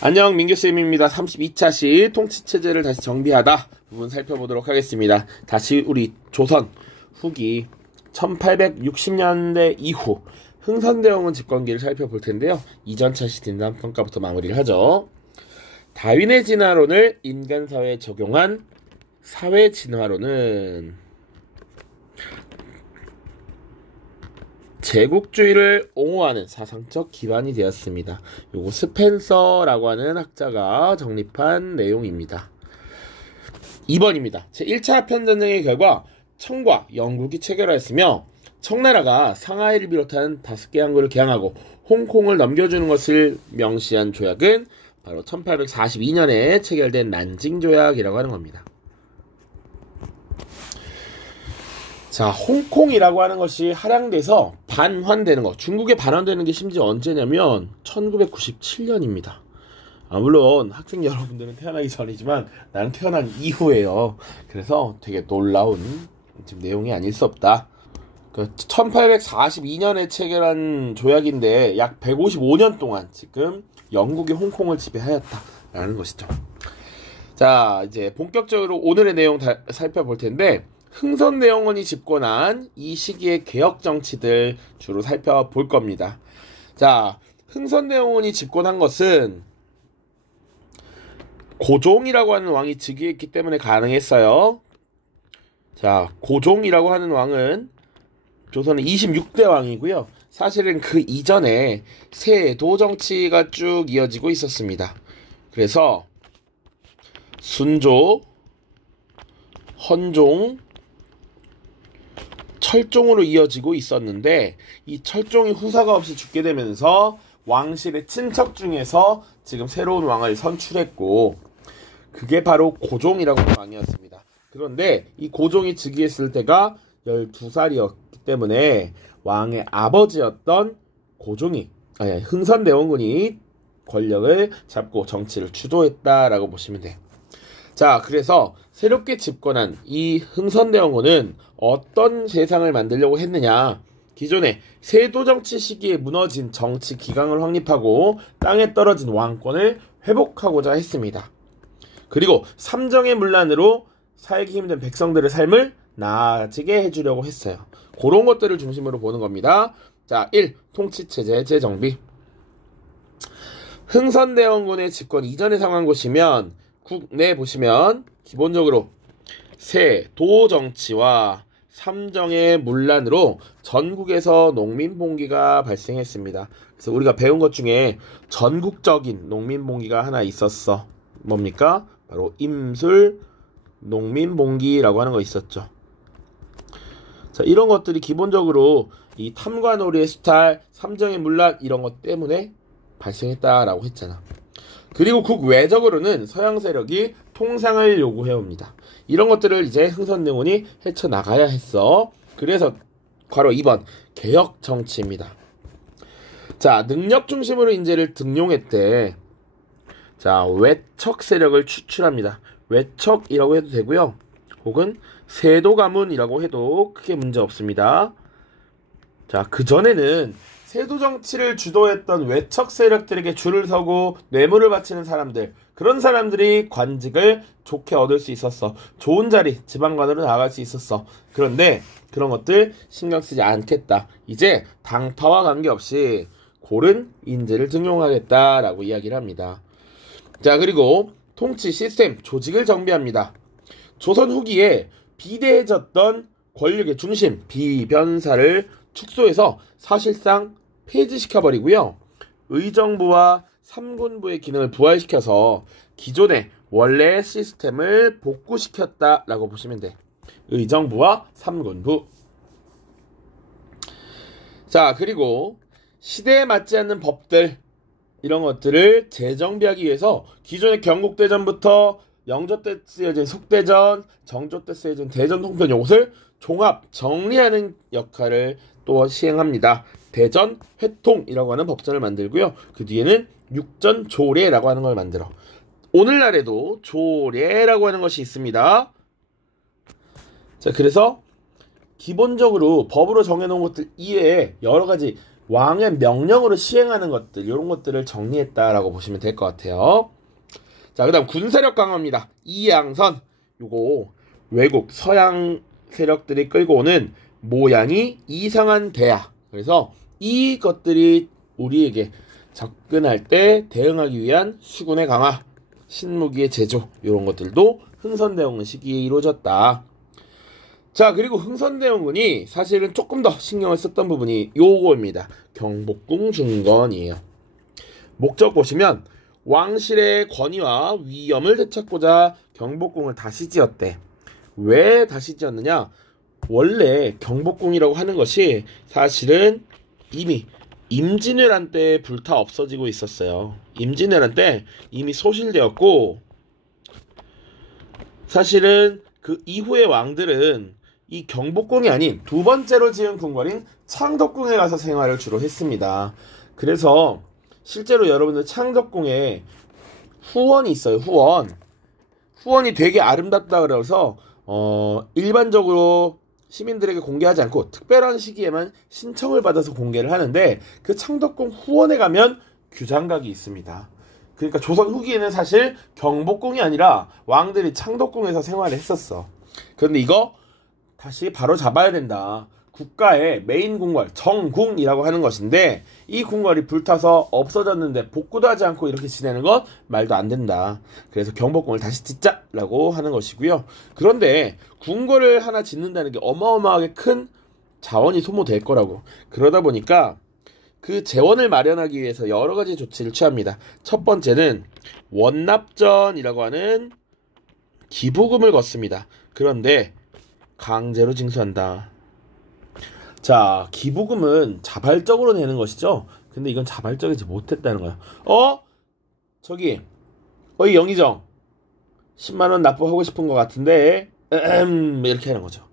안녕, 민규쌤입니다. 32차시 통치체제를 다시 정비하다 부분 살펴보도록 하겠습니다. 다시 우리 조선 후기 1860년대 이후 흥선대원군 집권기를 살펴볼 텐데요. 이전 차시 뒷담 평가부터 마무리를 하죠. 다윈의 진화론을 인간사회에 적용한 사회 진화론은 제국주의를 옹호하는 사상적 기반이 되었습니다. 요거 스펜서라고 하는 학자가 정립한 내용입니다. 2번입니다. 제1차 아편전쟁의 결과 청과 영국이 체결하였으며 청나라가 상하이를 비롯한 5개 항구를 개항하고 홍콩을 넘겨주는 것을 명시한 조약은 바로 1842년에 체결된 난징조약이라고 하는 겁니다. 자, 홍콩이라고 하는 것이 할양돼서 반환되는 거. 중국에 반환되는 게 심지어 언제냐면 1997년입니다. 물론 학생 여러분들은 태어나기 전이지만 나는 태어난 이후에요. 그래서 되게 놀라운 지금 내용이 아닐 수 없다. 1842년에 체결한 조약인데 약 155년 동안 지금 영국이 홍콩을 지배하였다라는 것이죠. 자, 이제 본격적으로 오늘의 내용 살펴볼 텐데 흥선대원군이 집권한 이 시기의 개혁 정치들 주로 살펴볼 겁니다. 자, 흥선대원군이 집권한 것은 고종이라고 하는 왕이 즉위했기 때문에 가능했어요. 자, 고종이라고 하는 왕은 조선의 26대 왕이고요. 사실은 그 이전에 세도 정치가 쭉 이어지고 있었습니다. 그래서 순조, 헌종, 철종으로 이어지고 있었는데 이 철종이 후사가 없이 죽게 되면서 왕실의 친척 중에서 지금 새로운 왕을 선출했고 그게 바로 고종이라고 하는 왕이었습니다. 그런데 이 고종이 즉위했을 때가 12살이었기 때문에 왕의 아버지였던 흥선대원군이 권력을 잡고 정치를 주도했다라고 보시면 돼요. 자, 그래서 새롭게 집권한 이 흥선대원군은 어떤 세상을 만들려고 했느냐. 기존의 세도정치 시기에 무너진 정치 기강을 확립하고 땅에 떨어진 왕권을 회복하고자 했습니다. 그리고 삼정의 문란으로 살기 힘든 백성들의 삶을 나아지게 해주려고 했어요. 그런 것들을 중심으로 보는 겁니다. 자, 1. 통치체제 재정비. 흥선대원군의 집권 이전의 상황 보시면 국내 보시면 기본적으로 세도 정치와 삼정의 문란으로 전국에서 농민봉기가 발생했습니다. 그래서 우리가 배운 것 중에 전국적인 농민봉기가 하나 있었어. 뭡니까? 바로 임술 농민봉기라고 하는 거 있었죠. 자, 이런 것들이 기본적으로 이 탐관오리의 수탈, 삼정의 문란 이런 것 때문에 발생했다라고 했잖아. 그리고 국외적으로는 서양 세력이 통상을 요구해옵니다. 이런 것들을 이제 흥선대원군이 헤쳐나가야 했어. 그래서 바로 2번 개혁 정치입니다. 자, 능력 중심으로 인재를 등용했대. 자, 외척 세력을 추출합니다. 외척이라고 해도 되고요. 혹은 세도 가문이라고 해도 크게 문제 없습니다. 자, 그전에는 세도 정치를 주도했던 외척 세력들에게 줄을 서고 뇌물을 바치는 사람들, 그런 사람들이 관직을 좋게 얻을 수 있었어. 좋은 자리, 지방관으로 나갈 수 있었어. 그런데 그런 것들 신경 쓰지 않겠다. 이제 당파와 관계없이 고른 인재를 등용하겠다라고 이야기를 합니다. 자, 그리고 통치 시스템, 조직을 정비합니다. 조선 후기에 비대해졌던 권력의 중심, 비변사를 축소해서 사실상 폐지시켜버리고요. 의정부와 삼군부의 기능을 부활시켜서 기존의 원래의 시스템을 복구시켰다라고 보시면 돼. 의정부와 삼군부. 자, 그리고 시대에 맞지 않는 법들, 이런 것들을 재정비하기 위해서 기존의 경국대전부터 영조 때 쓰여진 속대전, 정조 때 쓰여진 대전 통편 요것을 종합 정리하는 역할을 또 시행합니다. 대전 회통이라고 하는 법전을 만들고요. 그 뒤에는 육전조례라고 하는 걸 만들어. 오늘날에도 조례라고 하는 것이 있습니다. 자, 그래서 기본적으로 법으로 정해놓은 것들 이외에 여러 가지 왕의 명령으로 시행하는 것들, 이런 것들을 정리했다라고 보시면 될 것 같아요. 자, 그 다음 군세력 강화입니다. 이양선. 요거 외국 서양 세력들이 끌고 오는 모양이 이상한 대야. 그래서 이것들이 우리에게 접근할 때 대응하기 위한 수군의 강화, 신무기의 제조, 이런 것들도 흥선대원군 시기에 이루어졌다. 자, 그리고 흥선대원군이 사실은 조금 더 신경을 썼던 부분이 요거입니다. 경복궁 중건이에요. 목적 보시면 왕실의 권위와 위엄을 되찾고자 경복궁을 다시 지었대. 왜 다시 지었느냐? 원래 경복궁이라고 하는 것이 사실은 이미 임진왜란 때 불타 없어지고 있었어요. 임진왜란 때 이미 소실되었고, 사실은 그 이후의 왕들은 이 경복궁이 아닌 두 번째로 지은 궁궐인 창덕궁에 가서 생활을 주로 했습니다. 그래서 실제로 여러분들 창덕궁에 후원이 있어요. 후원이 되게 아름답다 그래서 일반적으로 시민들에게 공개하지 않고 특별한 시기에만 신청을 받아서 공개를 하는데, 그 창덕궁 후원에 가면 규장각이 있습니다. 그러니까 조선 후기에는 사실 경복궁이 아니라 왕들이 창덕궁에서 생활을 했었어. 그런데 이거 다시 바로 잡아야 된다. 국가의 메인 궁궐 정궁이라고 하는 것인데, 이 궁궐이 불타서 없어졌는데 복구도 하지 않고 이렇게 지내는 것 말도 안 된다. 그래서 경복궁을 다시 짓자라고 하는 것이고요. 그런데 궁궐을 하나 짓는다는 게 어마어마하게 큰 자원이 소모될 거라고. 그러다 보니까 그 재원을 마련하기 위해서 여러 가지 조치를 취합니다. 첫 번째는 원납전이라고 하는 기부금을 걷습니다. 그런데 강제로 징수한다. 자, 기부금은 자발적으로 내는 것이죠. 근데 이건 자발적이지 못했다는 거야. 저기 이 영의정 10만원 납부하고 싶은 것 같은데 이렇게 하는 거죠.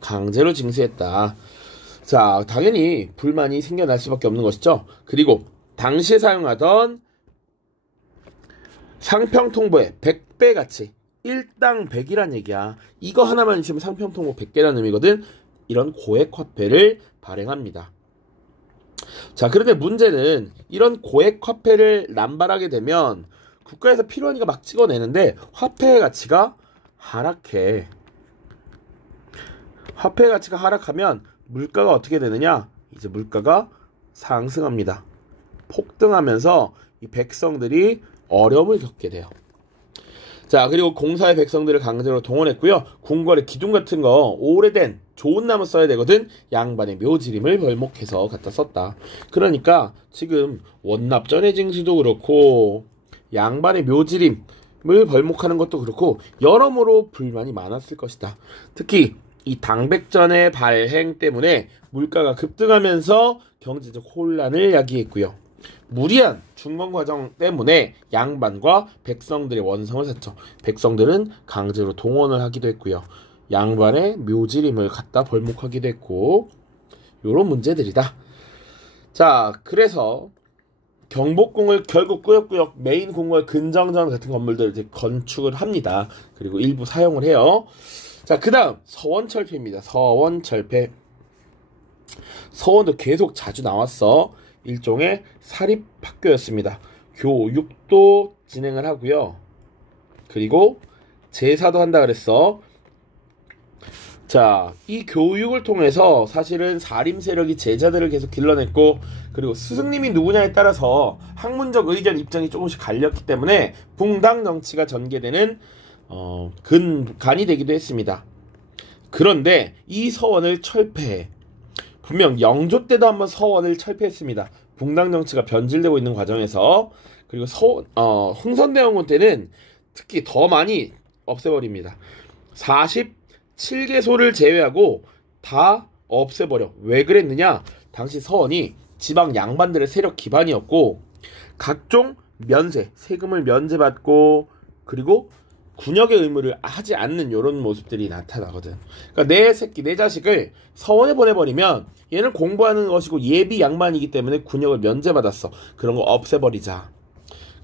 강제로 징수했다. 자, 당연히 불만이 생겨날 수밖에 없는 것이죠. 그리고 당시에 사용하던 상평통보의 100배 가치, 1당 100이란 얘기야. 이거 하나만 있으면 상평통보 100개라는 의미거든. 이런 고액 화폐를 발행합니다. 자, 그런데 문제는 이런 고액 화폐를 남발하게 되면 국가에서 필요하니까 막 찍어내는데 화폐의 가치가 하락해. 화폐의 가치가 하락하면 물가가 어떻게 되느냐? 이제 물가가 상승합니다. 폭등하면서 이 백성들이 어려움을 겪게 돼요. 자, 그리고 공사의 백성들을 강제로 동원했고요. 궁궐의 기둥 같은 거 오래된 좋은 나무 써야 되거든. 양반의 묘지림을 벌목해서 갖다 썼다. 그러니까 지금 원납전의 징수도 그렇고 양반의 묘지림을 벌목하는 것도 그렇고 여러모로 불만이 많았을 것이다. 특히 이 당백전의 발행 때문에 물가가 급등하면서 경제적 혼란을 야기했고요. 무리한 중건 과정 때문에 양반과 백성들의 원성을 샀죠. 백성들은 강제로 동원을 하기도 했고요. 양반의 묘지림을 갖다 벌목하기도 했고, 요런 문제들이다. 자, 그래서 경복궁을 결국 꾸역꾸역 메인 궁궐 근정전 같은 건물들을 이제 건축을 합니다. 그리고 일부 사용을 해요. 자, 그 다음 서원철폐입니다. 서원철폐. 서원도 계속 자주 나왔어. 일종의 사립학교였습니다. 교육도 진행을 하고요. 그리고 제사도 한다 그랬어. 자, 이 교육을 통해서 사실은 사림 세력이 제자들을 계속 길러냈고, 그리고 스승님이 누구냐에 따라서 학문적 의견 입장이 조금씩 갈렸기 때문에 붕당 정치가 전개되는 근간이 되기도 했습니다. 그런데 이 서원을 철폐해. 분명 영조 때도 한번 서원을 철폐했습니다. 붕당 정치가 변질되고 있는 과정에서. 그리고 흥선대원군 때는 특히 더 많이 없애버립니다. 47개소를 제외하고 다 없애버려. 왜 그랬느냐? 당시 서원이 지방 양반들의 세력 기반이었고, 각종 면세, 세금을 면제받고, 그리고 군역의 의무를 하지 않는 이런 모습들이 나타나거든. 그러니까 내 새끼, 내 자식을 서원에 보내버리면 얘는 공부하는 것이고 예비 양반이기 때문에 군역을 면제받았어. 그런 거 없애버리자.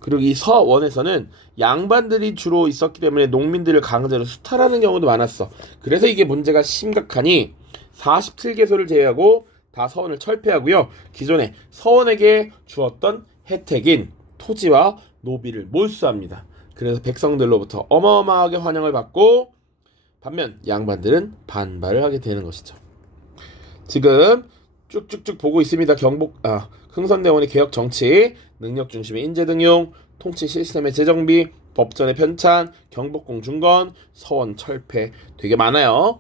그리고 이 서원에서는 양반들이 주로 있었기 때문에 농민들을 강제로 수탈하는 경우도 많았어. 그래서 이게 문제가 심각하니 47개소를 제외하고 다 서원을 철폐하고요. 기존에 서원에게 주었던 혜택인 토지와 노비를 몰수합니다. 그래서 백성들로부터 어마어마하게 환영을 받고 반면 양반들은 반발을 하게 되는 것이죠. 지금 쭉쭉쭉 보고 있습니다. 흥선대원의 개혁 정치, 능력 중심의 인재 등용, 통치 시스템의 재정비, 법전의 편찬, 경복궁 중건, 서원 철폐 되게 많아요.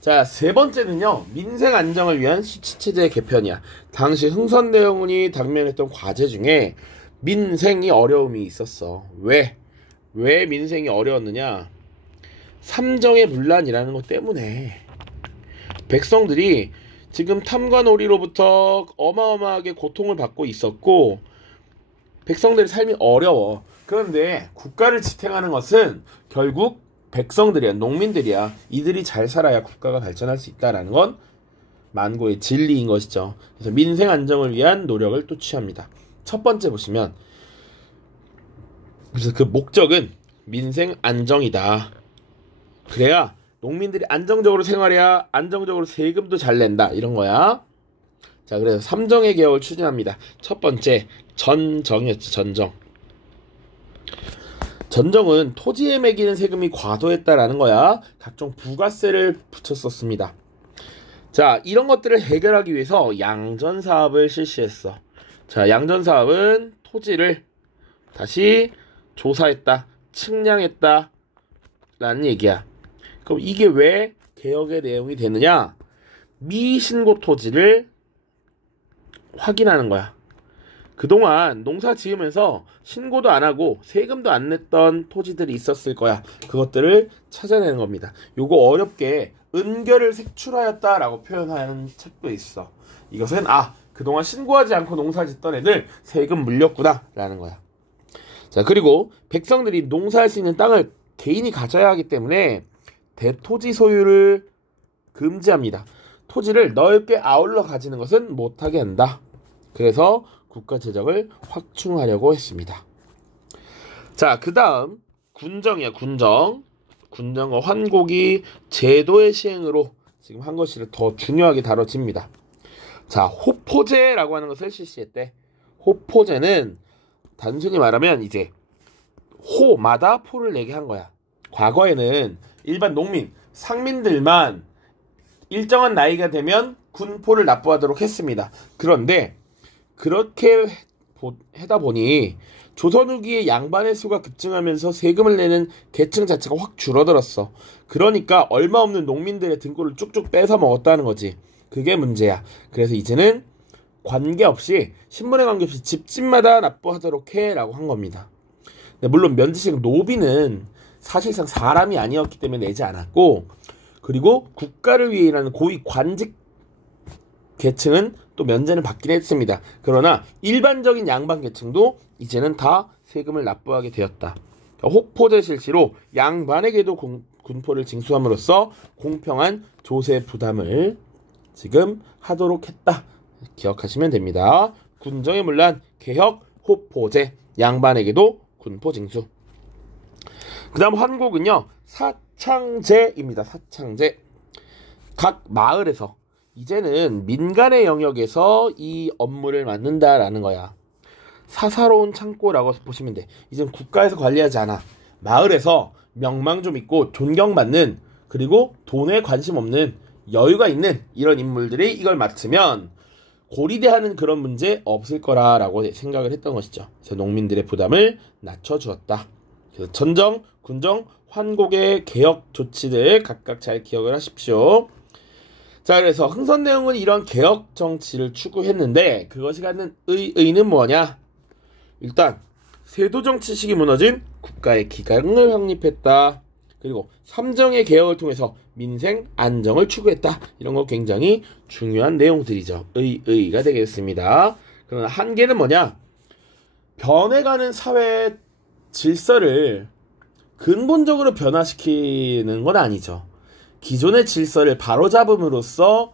자, 세 번째는요. 민생 안정을 위한 수치체제 개편이야. 당시 흥선대원이 당면했던 과제 중에 민생이 어려움이 있었어. 왜 민생이 어려웠느냐? 삼정의 문란이라는 것 때문에 백성들이 지금 탐관오리로부터 어마어마하게 고통을 받고 있었고 백성들의 삶이 어려워. 그런데 국가를 지탱하는 것은 결국 백성들이야, 농민들이야. 이들이 잘 살아야 국가가 발전할 수 있다라는 건 만고의 진리인 것이죠. 그래서 민생 안정을 위한 노력을 또 취합니다. 첫 번째 보시면 그래서 그 목적은 민생 안정이다. 그래야 농민들이 안정적으로 생활해야 안정적으로 세금도 잘 낸다. 이런 거야. 자, 그래서 삼정의 개혁을 추진합니다. 첫 번째, 전정이었지, 전정. 전정은 토지에 매기는 세금이 과도했다라는 거야. 각종 부가세를 붙였었습니다. 자, 이런 것들을 해결하기 위해서 양전사업을 실시했어. 자, 양전사업은 토지를 다시 조사했다, 측량했다 라는 얘기야. 그럼 이게 왜 개혁의 내용이 되느냐? 미신고 토지를 확인하는 거야. 그동안 농사 지으면서 신고도 안 하고 세금도 안 냈던 토지들이 있었을 거야. 그것들을 찾아내는 겁니다. 요거 어렵게 은결을 색출하였다라고 표현하는 책도 있어. 이것은 그동안 신고하지 않고 농사 짓던 애들 세금 물렸구나 라는 거야. 자, 그리고 백성들이 농사할 수 있는 땅을 개인이 가져야 하기 때문에 대토지 소유를 금지합니다. 토지를 넓게 아울러 가지는 것은 못하게 한다. 그래서 국가 재정을 확충하려고 했습니다. 자, 그 다음 군정이야. 군정과 환곡이 제도의 시행으로 지금 한 것이 더 중요하게 다뤄집니다. 자, 호포제라고 하는 것을 실시했대. 호포제는 단순히 말하면 이제 호마다 포를 내게 한 거야. 과거에는 일반 농민, 상민들만 일정한 나이가 되면 군포를 납부하도록 했습니다. 그런데 그렇게 하다 보니 조선 후기에 양반의 수가 급증하면서 세금을 내는 계층 자체가 확 줄어들었어. 그러니까 얼마 없는 농민들의 등골을 쭉쭉 뺏어 먹었다는 거지. 그게 문제야. 그래서 이제는 관계없이 신분에 관계없이 집집마다 납부하도록 해라고 한 겁니다. 물론 면제식 노비는 사실상 사람이 아니었기 때문에 내지 않았고, 그리고 국가를 위해 일하는 고위 관직 계층은 또 면제는 받긴 했습니다. 그러나 일반적인 양반 계층도 이제는 다 세금을 납부하게 되었다. 호포제 실시로 양반에게도 군포를 징수함으로써 공평한 조세 부담을 지금 하도록 했다. 기억하시면 됩니다. 군정의 문란, 개혁, 호포제, 양반에게도 군포 징수. 그 다음 환곡은요, 사창제입니다. 사창제. 각 마을에서 이제는 민간의 영역에서 이 업무를 맡는다라는 거야. 사사로운 창고라고 보시면 돼. 이젠 국가에서 관리하지 않아. 마을에서 명망 좀 있고 존경받는, 그리고 돈에 관심 없는, 여유가 있는 이런 인물들이 이걸 맡으면 고리대하는 그런 문제 없을 거라고 생각을 했던 것이죠. 그래서 농민들의 부담을 낮춰주었다. 그래서 전정, 군정, 환곡의 개혁 조치들 각각 잘 기억을 하십시오. 자, 그래서 흥선대원군이 이런 개혁 정치를 추구했는데 그것이 갖는 의의는 뭐냐? 일단 세도 정치식이 무너진 국가의 기강을 확립했다. 그리고 삼정의 개혁을 통해서 민생 안정을 추구했다. 이런 거 굉장히 중요한 내용들이죠. 의의가 되겠습니다. 그러나 한계는 뭐냐? 변해가는 사회 질서를 근본적으로 변화시키는 건 아니죠. 기존의 질서를 바로잡음으로써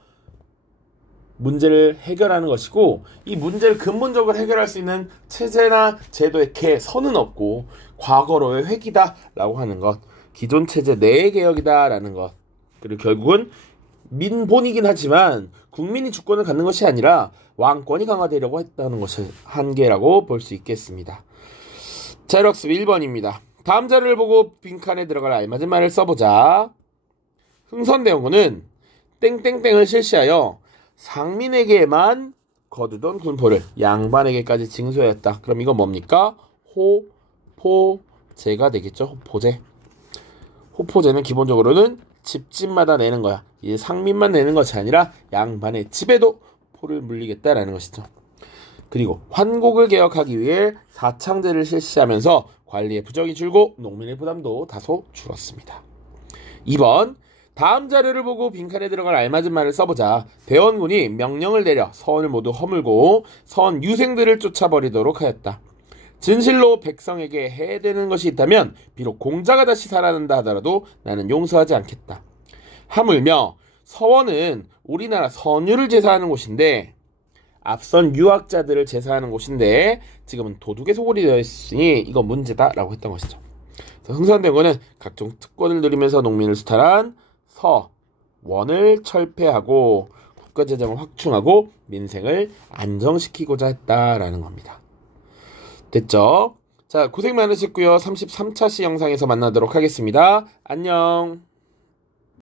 문제를 해결하는 것이고, 이 문제를 근본적으로 해결할 수 있는 체제나 제도의 개선은 없고 과거로의 회귀다라고 하는 것, 기존 체제 내의 개혁이다라는 것, 그리고 결국은 민본이긴 하지만 국민이 주권을 갖는 것이 아니라 왕권이 강화되려고 했다는 것을 한계라고 볼 수 있겠습니다. 자료학습 1번입니다. 다음 자료를 보고 빈칸에 들어갈 알맞은 말을 써보자. 흥선대원군은 땡땡땡을 실시하여 상민에게만 거두던 군포를 양반에게까지 징수하였다. 그럼 이건 뭡니까? 호포제가 되겠죠. 호포제. 호포제는 기본적으로는 집집마다 내는 거야. 이 상민만 내는 것이 아니라 양반의 집에도 포를 물리겠다라는 것이죠. 그리고 환곡을 개혁하기 위해 사창제를 실시하면서 관리의 부정이 줄고 농민의 부담도 다소 줄었습니다. 2번, 다음 자료를 보고 빈칸에 들어갈 알맞은 말을 써보자. 대원군이 명령을 내려 서원을 모두 허물고 서원 유생들을 쫓아버리도록 하였다. 진실로 백성에게 해되는 것이 있다면 비록 공자가 다시 살아난다 하더라도 나는 용서하지 않겠다. 하물며 서원은 우리나라 선유를 제사하는 곳인데 앞선 유학자들을 제사하는 곳인데 지금은 도둑의 소굴이 되어 있으니 이건 문제다라고 했던 것이죠. 흥선대원군은 각종 특권을 누리면서 농민을 수탈한 서원을 철폐하고 국가재정을 확충하고 민생을 안정시키고자 했다라는 겁니다. 됐죠? 자, 고생 많으셨고요. 33차 시 영상에서 만나도록 하겠습니다. 안녕.